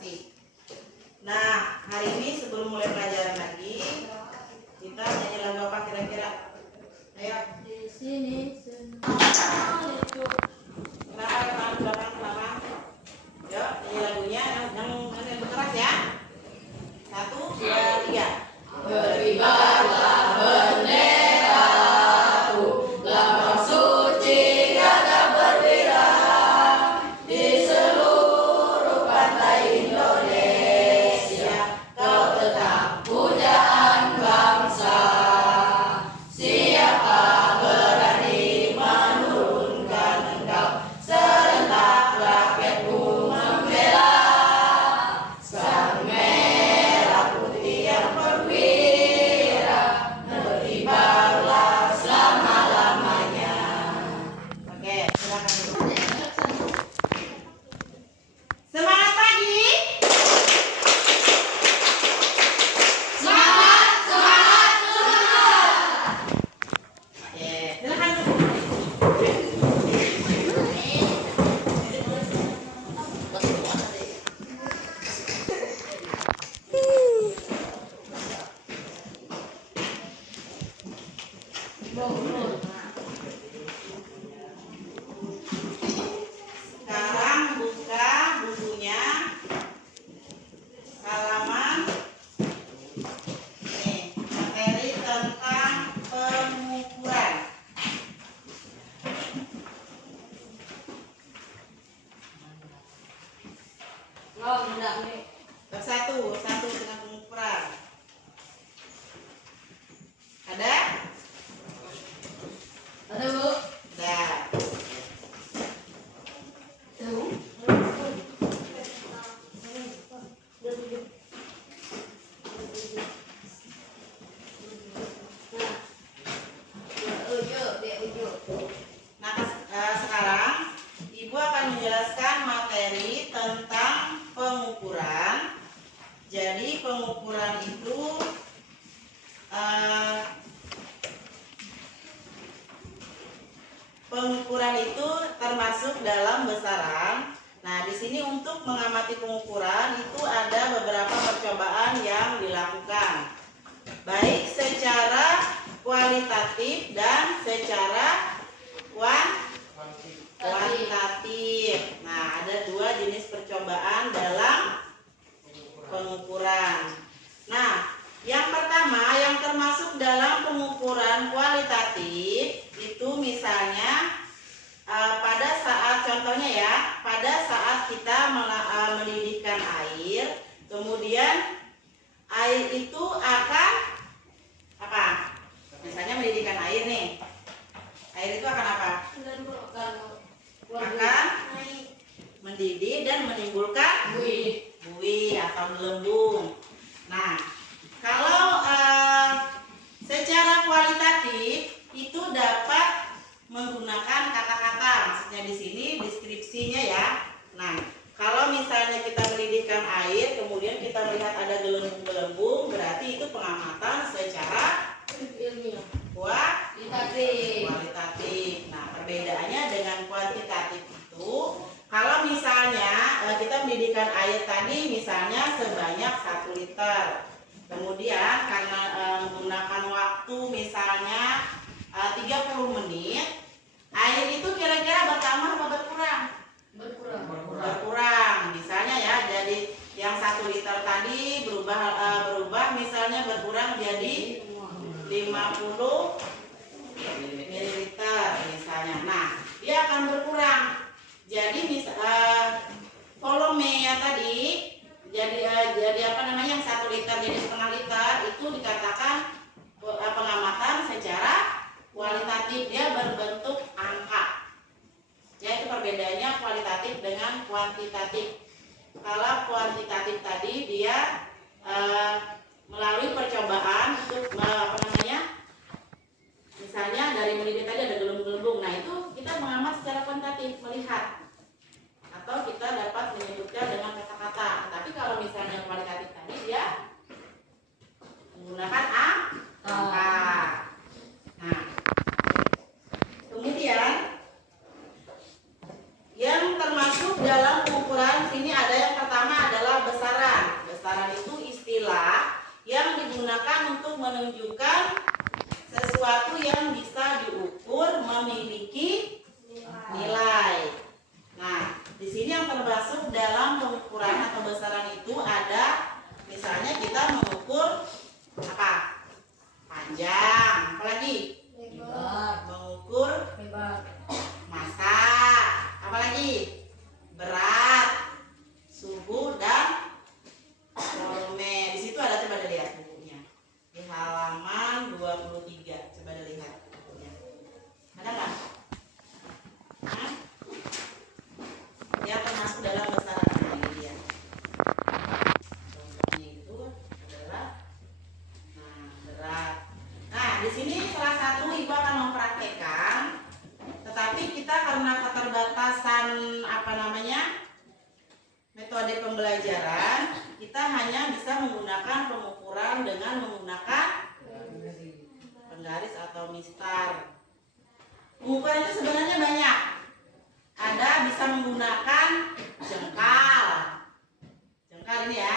kasih. Nah, hari ini sebelum mulai pelajaran lagi, kita nyanyi lagu apa kira-kira? Ayo. Di sini Kenapa? Yuk, nyanyi lagunya yang berkeras ya. 1, 2, 3. Berkibarlah benderaku, lambang suci gagah berbirang di seluruh pantai Indonesia. Kau tetap pujaan bangsa. Siapa berani menurunkan engkau? Serentak rakyatku membela sang merah putih yang perwira, berkibarlah selama-lamanya. Oke, silakan. Semangat pagi. Semangat, semangat, semangat. Oke, silakan. Sekarang buka bukunya halaman materi tentang pengukuran. Bab 1 dengan pengukuran. Ada? Ada, Bu? Ada. Nah, sekarang Ibu akan menjelaskan materi tentang pengukuran. Jadi pengukuran itu termasuk dalam besaran. Nah, di sini untuk mengamati pengukuran itu ada beberapa percobaan yang dilakukan, baik secara kualitatif dan secara kuantitatif. Nah, ada 2 jenis percobaan dalam pengukuran. Nah, yang pertama yang termasuk dalam pengukuran kualitatif itu misalnya pada saat contohnya ya, pada saat kita mendidihkan air, kemudian air itu akan apa? Misalnya mendidihkan air nih. Air itu akan apa? Akan mendidih dan menimbulkan buih atau gelembung. Nah, kalau secara kualitatif itu dapat menggunakan kata-kata, maksudnya di sini deskripsinya ya. Nah, kalau misalnya kita mendidihkan air, kemudian kita melihat ada gelembung-gelembung, berarti itu pengamatan secara kualitatif. Nah, perbedaannya dengan kuantitatif itu, kalau misalnya kita mendidihkan air tadi misalnya sebanyak 1 liter, kemudian karena menggunakan waktu misalnya 30 menit, air itu kira-kira bertambah atau berkurang? Berkurang. Misalnya ya, jadi yang 1 liter tadi berubah misalnya berkurang jadi 50 mililiter misalnya. Nah, dia akan berkurang. Jadi volumenya tadi jadi apa namanya, yang 1 liter jadi setengah liter itu dikatakan pengamatan secara kualitatif, dia berbentuk angka. Ya, itu perbedaannya kualitatif dengan kuantitatif. Kalau kuantitatif tadi dia melalui percobaan untuk misalnya dari mendidih tadi ada gelembung-gelembung. Nah, itu kita mengamat secara kuantitatif, melihat, atau kita dapat menyebutkan dengan kata-kata. Tapi kalau misalnya kualitatif tadi dia menggunakan angka. Nah, kemudian yang termasuk dalam pengukuran sini ada yang pertama adalah besar ada, misalnya kita mengukur apa? Panjang, apalagi? Mengukur massa, apalagi? Berat, suhu dan volume. Di situ ada, coba dilihat bukunya. Di halaman 23, coba dilihat bukunya. Ada nggak? Hah? Dia termasuk dalam besaran ini dia. Contohnya itu adalah berat. Nah, di sini salah satu ibu akan mempraktekkan, tetapi kita karena keterbatasan metode pembelajaran, kita hanya bisa menggunakan pengukuran dengan menggunakan penggaris atau mistar. Pengukuran itu sebenarnya banyak. Ada bisa menggunakan jengkal. Jengkal ini ya.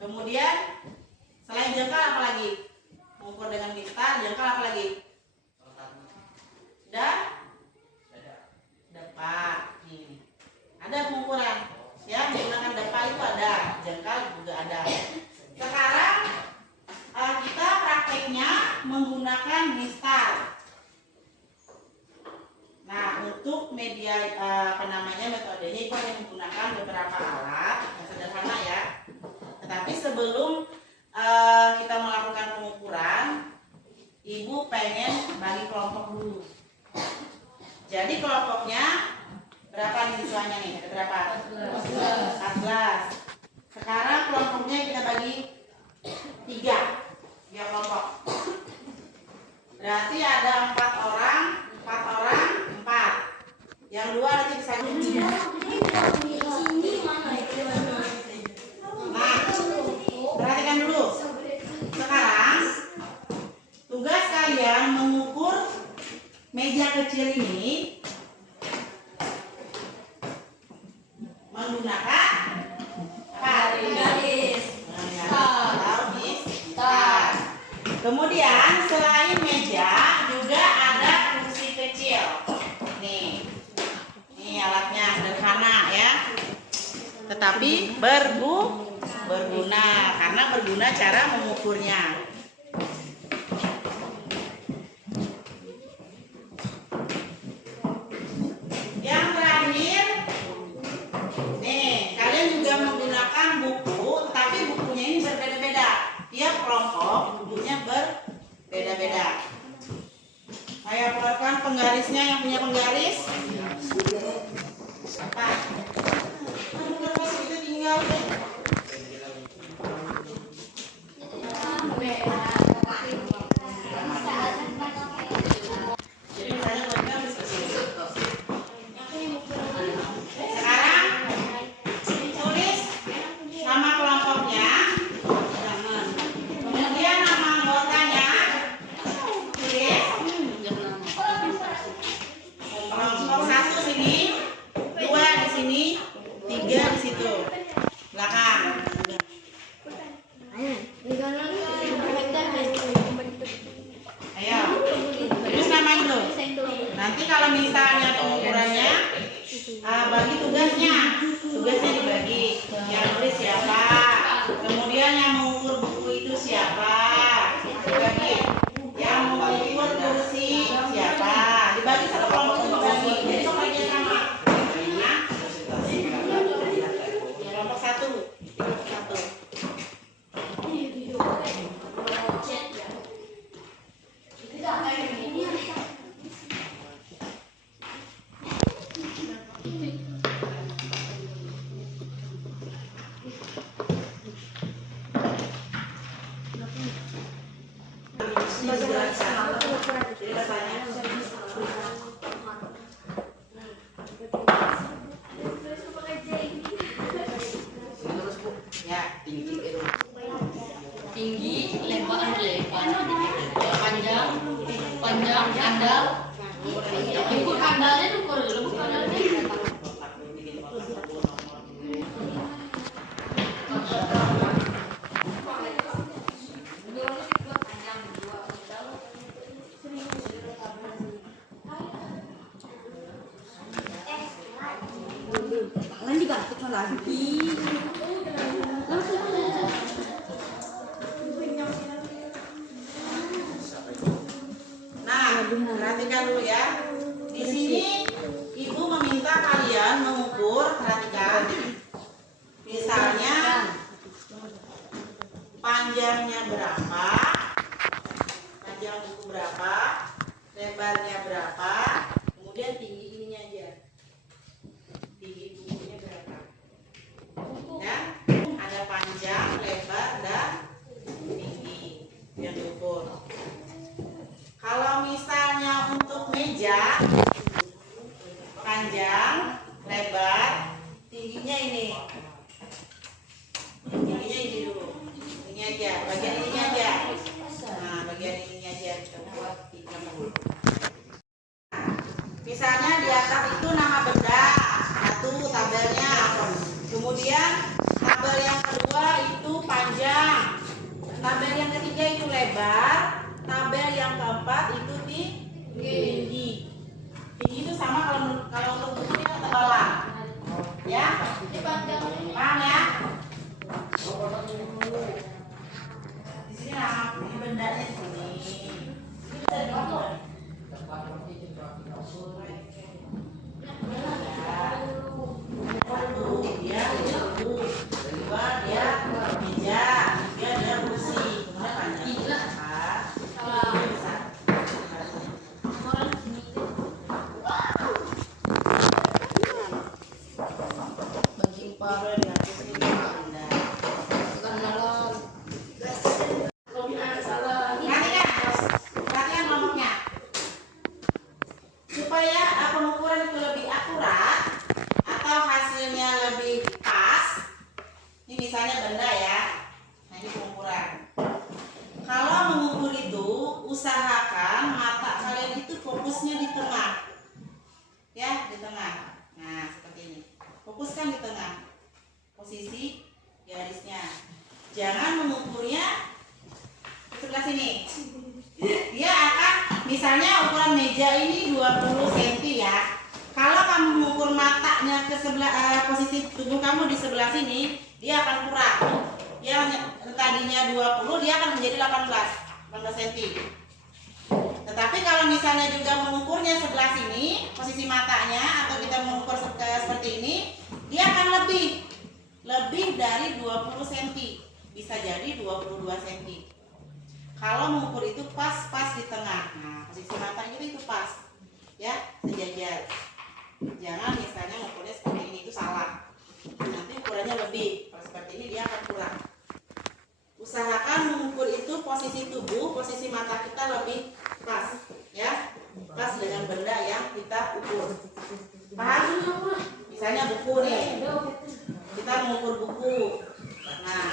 Kemudian selain jengkal apa lagi? Mengukur dengan mistar, jengkal apa lagi? Depa. Nih. Ada pengukuran. Ya, menggunakan depa itu ada, jengkal juga ada. Sekarang kita prakteknya menggunakan mistar. Nah, untuk media metodenya itu hanya menggunakan beberapa alat yang sederhana ya. Tetapi sebelum kita melakukan pengukuran, ibu pengen bagi kelompok dulu. Jadi kelompoknya berapa nih siswanya nih? Ada berapa? 14. Sekarang kelompoknya kita bagi 3 kelompok. Berarti ada 4 orang, 4. Yang 2 nanti bisa. Nah, perhatikan dulu. Sekarang tugas kalian mengukur meja kecil ini menggunakan garis. Kemudian selain meja juga ada kursi kecil. Nih alatnya sederhana ya. Tetapi berguna karena berguna cara mengukurnya. Yang terakhir, nih kalian juga menggunakan buku, tapi bukunya ini berbeda-beda. Tiap kelompok bukunya berbeda-beda. Ayo keluarkan penggarisnya, yang punya penggaris. Apa? Penggaris itu tinggal. Jadi misalnya penggaris kecil. Sekarang tulis nama kelompoknya, kemudian nama anggotanya, tulis kelompok 1 sini, 2 di sini, 3 di situ belakang. Ayo, tulis namanya tuh. Nanti kalau misalnya pengukurannya bagi tugasnya dibagi. Yang tulis siapa, kemudian yang mengukur buku itu siapa, dibagi. Yang mengukur kursi siapa, dibagi satu kelompok dibagi. Jadi bekerja sama. Kelompok 1. Tinggi, lebar, panjang, andal. Ukur andalnya ukur dulu, bukan andalnya. Jangan dibantu lagi. perhatikan dulu ya. Di sini ibu meminta kalian mengukur, perhatikan. Misalnya panjangnya berapa, panjang buku berapa, lebarnya berapa, kemudian tinggi ininya aja, tinggi bukunya berapa. Ya, ada panjang, lebar, dan tinggi yang diukur. Kalau misalnya untuk meja, panjang, lebar, tingginya ini. Tingginya ini dulu. Ini aja, bagian ininya aja. Nah, bagian ininya aja kita buat 30. Misalnya di atas itu nama benda, satu tabelnya. Kemudian tabel yang kedua itu panjang. Tabel yang ketiga itu lebar. Tabel yang keempat itu tinggi. Tinggi itu sama kalau untuk buku ini ketebalan. Ya? Paham ya? Di sini nama ini bendanya di sini. Ini bisa dibuat. Satu dia buku, kedua dia meja, tiga dia kursi. Kemudian panjang besar. Perhatikan kelompoknya. Supaya pengukuran itu lebih akurat atau hasilnya lebih pas. Ini misalnya benda ya. Nah, ini pengukuran. Kalau mengukur itu usahakan mata kalian itu fokusnya di tengah. Ya, di tengah. Nah, seperti ini. Fokuskan di tengah. Posisi garisnya. Jangan mengukurnya ke sebelah sini. Dia akan, misalnya ukuran meja ini 20 cm ya. Kalau kamu mengukur matanya ke sebelah posisi tubuh kamu di sebelah sini, dia akan kurang. Yang tadinya 20, dia akan menjadi 18 cm. Tetapi kalau misalnya juga mengukurnya sebelah sini, posisi matanya, atau kita mengukur seperti ini, dia akan lebih dari 20 cm. Bisa jadi 22 cm. Kalau mengukur itu pas di tengah. Nah, posisi matanya itu pas. Ya, sejajar. Jangan misalnya mengukurnya seperti ini, itu salah. Nanti ukurannya lebih. Kalau seperti ini dia akan kurang. Usahakan mengukur itu posisi tubuh, posisi mata kita lebih pas, ya, pas dengan benda yang kita ukur. Paham? Misalnya buku nih, kita mengukur buku. Nah,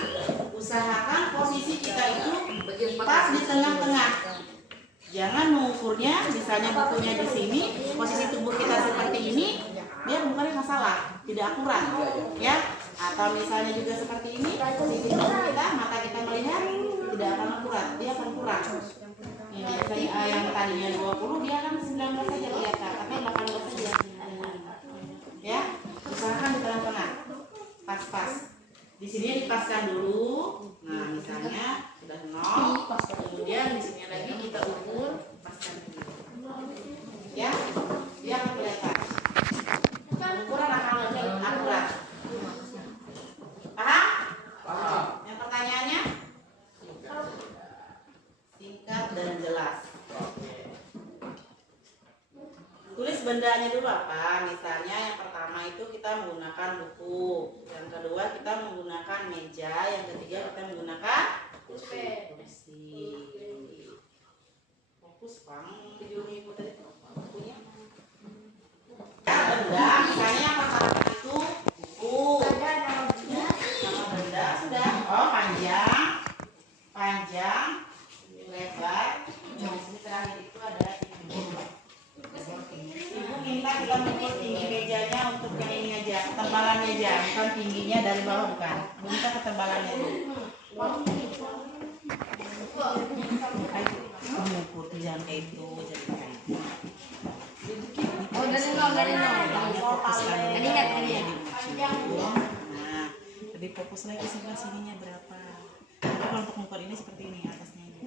usahakan posisi kita itu pas di tengah-tengah. Jangan mengukurnya, misalnya bukunya di sini, posisi tubuh kita seperti ini, dia bukannya masalah, tidak akurat, ya. Atau misalnya juga seperti ini, posisi tubuh kita, mata kita melihat tidak akan akurat, dia akan kurang. Ini misalnya yang tadinya 20, dia akan 19 saja kelihatan, atau 18 saja. Ya, usahakan di tengah-tengah, pas-pas. Di sini dipaskan dulu. Nah, misalnya sudah 0, kemudian di sini lagi kita ukur, paskan dulu. Ya, dia akan kelihatan. Ukuran akan lebih akurat. Paham? Paham. Yang pertanyaannya? Singkat dan jelas. Tulis bendanya dulu apa? Misalnya yang pertama itu kita menggunakan buku, yang kedua kita menggunakan meja, yang ketiga kita menggunakan kursi. Fokus bang, video ibu tadi bukunya. Ya, benda, misalnya yang pertama itu buku. Nama benda sudah. Oh, panjang, lebar. Yang di sini terakhir itu adalah tinggi. Ibu minta kita mengukur tinggi mejanya untuk yang ini aja, ketebalannya aja, bukan tingginya dari bawah, bukan. Minta ketebalannya aja. Mengukur jangan kayak itu, jadi kayak itu. Oh, dari nol. Nah, lebih fokus lagi sebelah sininya berapa. Tapi kalau untuk mengukur ini seperti ini, atasnya aja.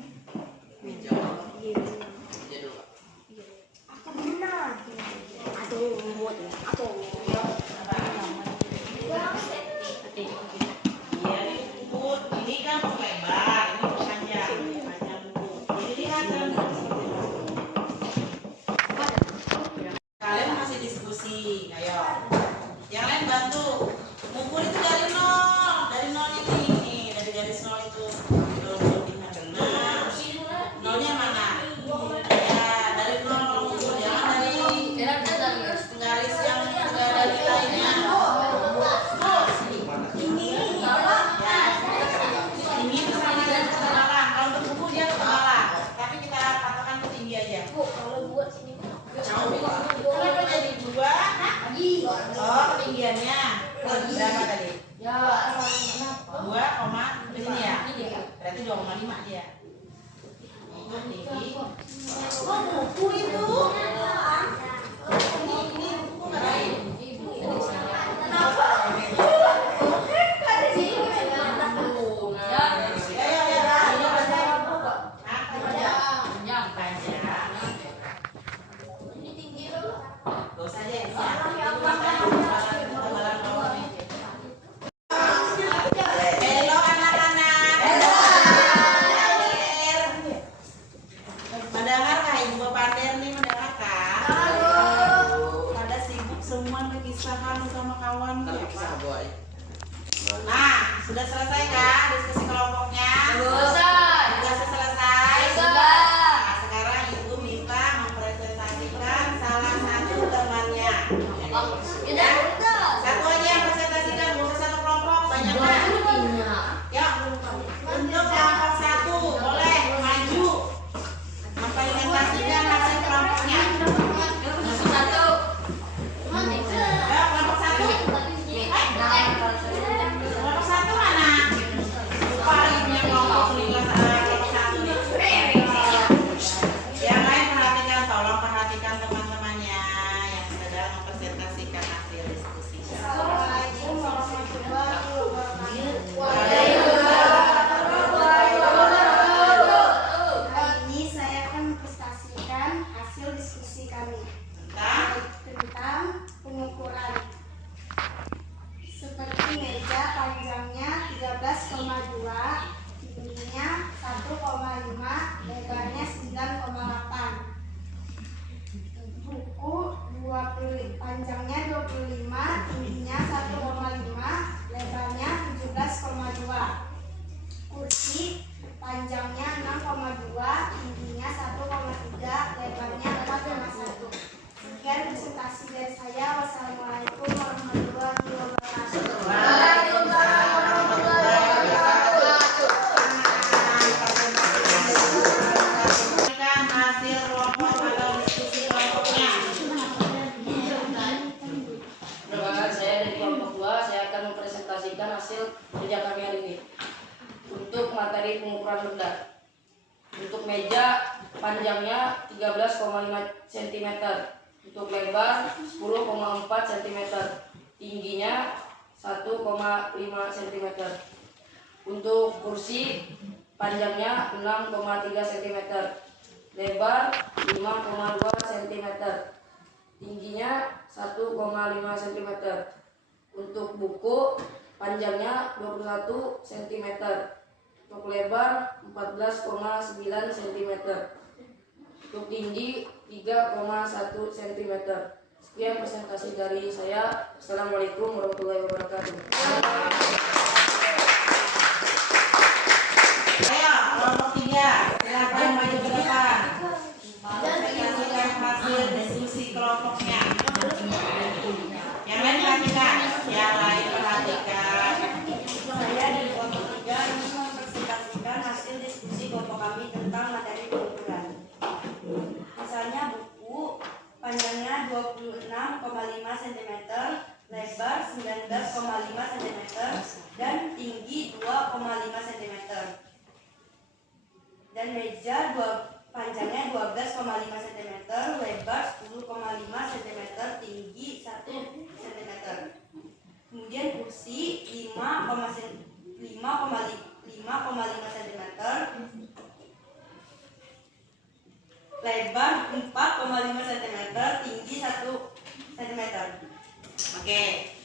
garis nol itu. Nah, nolnya mana? Ya, dari nol kalau ngumpul, jangan dari garis yang dari lainnya. Ini misalnya dari ketebalan. Kalau untuk buku dia ketebalan, tapi kita patokan ke tinggi aja. Kenapa jadi 2? Oh, ketinggiannya berapa tadi? 2, di sini ya? Berarti 2,5 dia. Itu tinggi. Oh, buku itu. Ini buku nggak lain. Nah, sudah selesai kan diskusi kelompoknya? Selesai. Sudah selesai? Sudah. Nah, sekarang Ibu minta mempresentasikan salah satu temannya. Ya, satu aja yang presentasikan, nggak usah satu kelompok, banyak kan? Ya, untuk kelompok 1 boleh maju mempresentasikan hasil kelompoknya. Ya, kelompok 1. Kelompok 1 mana? Lupa ibunya kelompok kelompok 1 nih. Yang lain perhatikan, tolong perhatikan teman-temannya yang sedang mempresentasikan hasil diskusi. Assalamualaikum warahmatullahi wabarakatuh. Hari ini saya akan mempresentasikan hasil diskusi kami tentang pengukuran. Seperti meja panjangnya 13,2, tingginya 1,5, lebarnya 9,8. Buku 20, panjangnya 25, tingginya 1,5, lebarnya 17,2. Kursi panjangnya 6,2, tingginya 1,3, lebarnya 4,1. Sekian presentasi dari saya. Wassalamualaikum warahmatullahi wabarakatuh. Sampaikan hasil kelompok atau diskusi kelompoknya. Perkenalkan, saya dari kelompok 2, saya akan mempresentasikan hasil kerja kami hari ini. Untuk materi pengukuran benda. Untuk meja panjangnya 13,5 cm. Untuk lebar 10,4 cm. Tingginya 1,5 cm. Untuk kursi panjangnya 6,3 cm. Lebar 5,2 cm. Tingginya 1,5 cm. Untuk buku panjangnya 21 cm. Untuk lebar 14,9 cm. Untuk tinggi 3,1 cm. Sekian presentasi dari saya. Assalamualaikum warahmatullahi wabarakatuh. Ayo, kelompok 3, silakan maju ke depan. Presentasikan hasil diskusi kelompoknya. Yang lain perhatikan. Yang lain perhatikan. Saya dari kelompok 3 ingin mempresentasikan hasil diskusi kelompok kami tentang materi pengukuran. Misalnya buku panjangnya 26,5 cm, lebar 19,5 cm, dan tinggi 2,5 cm. Dan meja panjangnya 12,5 cm, lebar 10,5 cm, tinggi 1 cm. Kemudian kursi 5,5 cm, lebar 4,5 cm, tinggi 1 cm. Oke.